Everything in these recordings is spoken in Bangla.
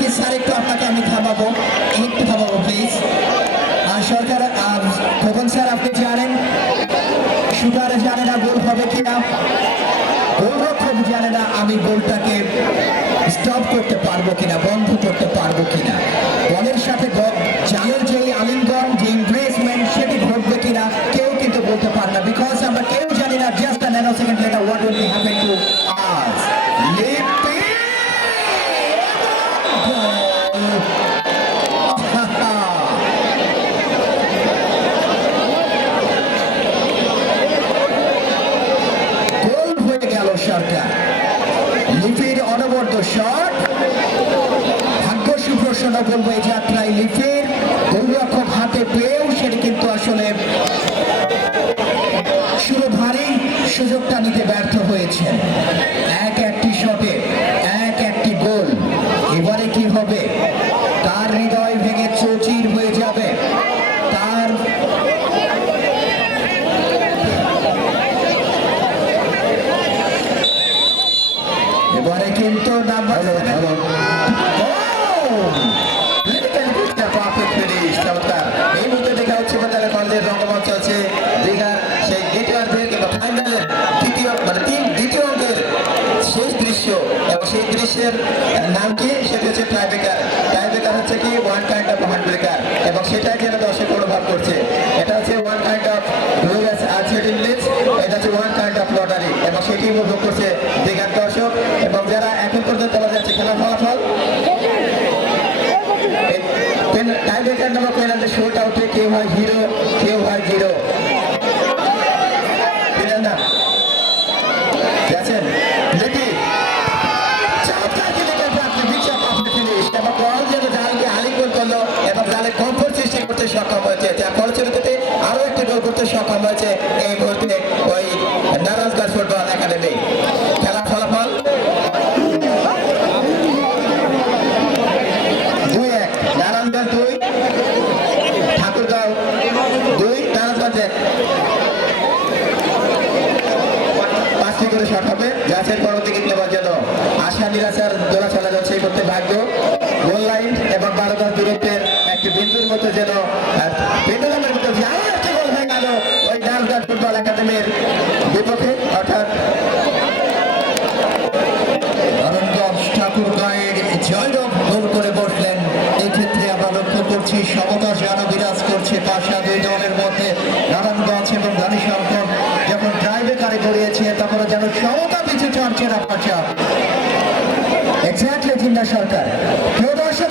দেখি স্যার, একটু আপনাকে আমি থামাবো। একটু থামাবো প্লিজ আর সরকার খোকন স্যার, আপনি জানেন শুটার জানে না গোল হবে কিনা। গোলরক্ষক জানে না আমি গোলটাকে স্টপ করতে পারব কিনা। বন্ধ লিপির অনবদ্য শট ভাগ্য সুপ্রসন্ন বলব এই যাত্রায় লিফের। গোলরক্ষক হাতে পেয়েও সেটি কিন্তু আসলে সুরভারী সুযোগটা নিতে ব্যর্থ হয়েছেন এক একটি শটে এক একটি গোল এবারে কি হবে তার হৃদয় ভেঙে চৌচির হয়ে যাবে তার এবারে কিন্তু নাম্বার এই মুহূর্তে দেখা হচ্ছে বাজারে কলেজের রঙ্গমঞ্চ আছে দীঘার সেই দ্বিতীয়ার্ধের কিংবা ফাইনালের তৃতীয় মানে তিন দ্বিতীয় অঙ্কের শেষ দৃশ্য এবং সেই দৃশ্যের নাম কি সেটা হচ্ছে ট্রাইবেকার ট্রাইবেকার হচ্ছে কি? One kind of heart breaker এবং সেটাই যেন দর্শক অনুভব করছে। এটা হচ্ছে ওয়ান কাইন্ড অফ আর্থেটিন লিডস এটা হচ্ছে ওয়ান কাইন্ড অফ লটারি এবং সেটি উপভোগ করছে। দীঘার দর্শক এবং যারা এখন পর্যন্ত বলা যাচ্ছে খেলার ফলাফল নামক পেনাল্টি শুট আউটে কেউ হয় হিরো কেউ হয় জিরো। সক্ষম হয়েছে। যা ফলশ্রুতিতে আরও একটি গোল করতে সক্ষম হয়েছে। পাঁচটি করে শট হবে। গাছের পরবর্তী কিক নেবার জন্য আশা নিরাশার দোলা চলা যাচ্ছে এই করতে ভাগ্য। গোল লাইন এবং বারো দশ দূরত্বের একটি বিন্দুর মতো যেন মতো গোল হয়ে গেল, ওই ফুটবল একাডেমির বিপক্ষে, অর্থাৎ আমরা লক্ষ্য করছি সমতা যেন বিরাজ করছে পাশা দুই দলের মধ্যে। জিন্না সরকার। প্রিয় দর্শক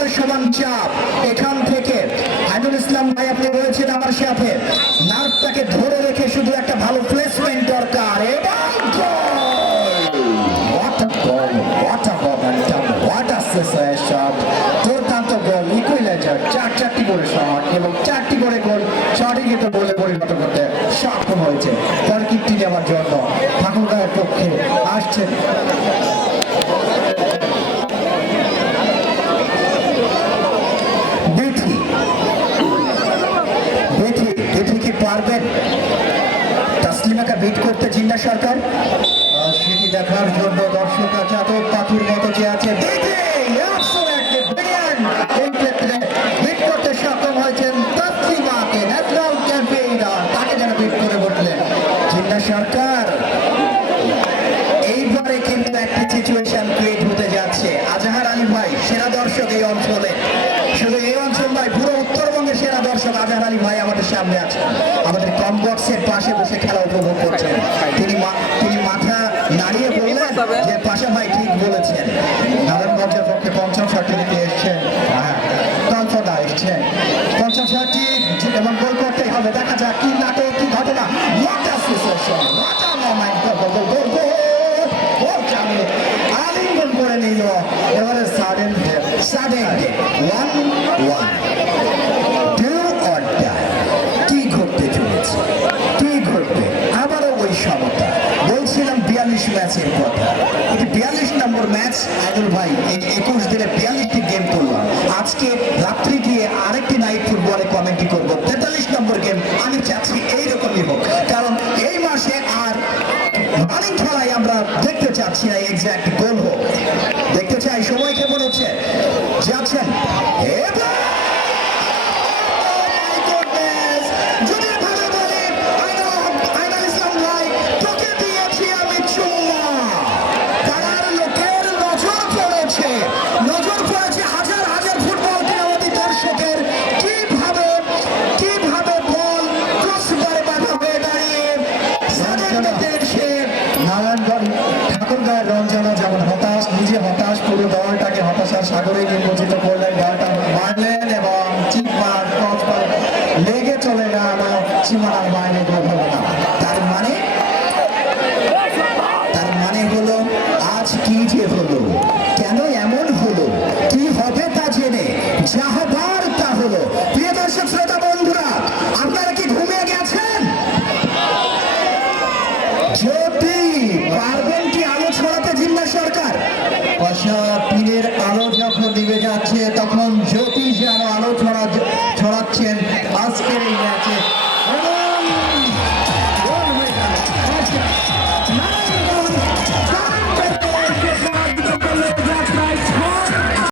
পাহাড় সমান চাপ এখান থেকে। আইনুল ইসলাম ভাই, আপনি রয়েছেন আমার সাথে। নার্ভটাকে ধরে রেখে শুধু একটা ভালো প্লেসমেন্ট দরকার। চার, চারটি করে এবং চারটি করে পরিণত করতে সক্ষম হয়েছে। তার নেওয়ার জন্য পক্ষে আসছেন করতে সরকার। সেটি দেখার জন্য দর্শক আছে পাখির মতো যে আছে বেথি এই ক্ষেত্রে বিট করতে সক্ষম হয়েছেন তাসলিমাকে ন্যাশনাল চ্যাম্পিয়ন তাকে যেন বিট করে বসলেন। জিন্না সরকার এইবারে কিন্তু একটা সিচুয়েশন ক্রিয়েট হতে যাচ্ছে। আজাহার আলী ভাই সেরা দর্শক এই অঞ্চলে। শুধু এই অঞ্চল নয় পুরো উত্তরবঙ্গের সেরা দর্শক আজাহার আলী ভাই আমাদের সামনে আছেন। আমাদের কম বক্সের পাশে বসে খেলা উপভোগ ম্যাচের কথা এটি বিয়াল্লিশ নম্বর ম্যাচ। আদুল ভাই এই একুশ দিনে বিয়াল্লিশটি গেম করলাম আজকে রাত্রি গিয়ে আরেকটি নাইট ফুটবলে কমেন্ট্রি করব। তেতাল্লিশ নম্বর গেম আমি চাচ্ছি এইরকম সাগরে পৌঁছিত করলেন ঢালটা মারলেন এবং চিপমার ক্রসবার লেগে চলে গেল সীমানার বাইরে দুর্ঘটনা। তার মানে তার মানে হলো, আজ কি যে হলো, কেন এমন হলো, কি হবে তা জেনে যা হবার তা হলো। প্রিয় দর্শক, শ্রোতা বন্ধুরা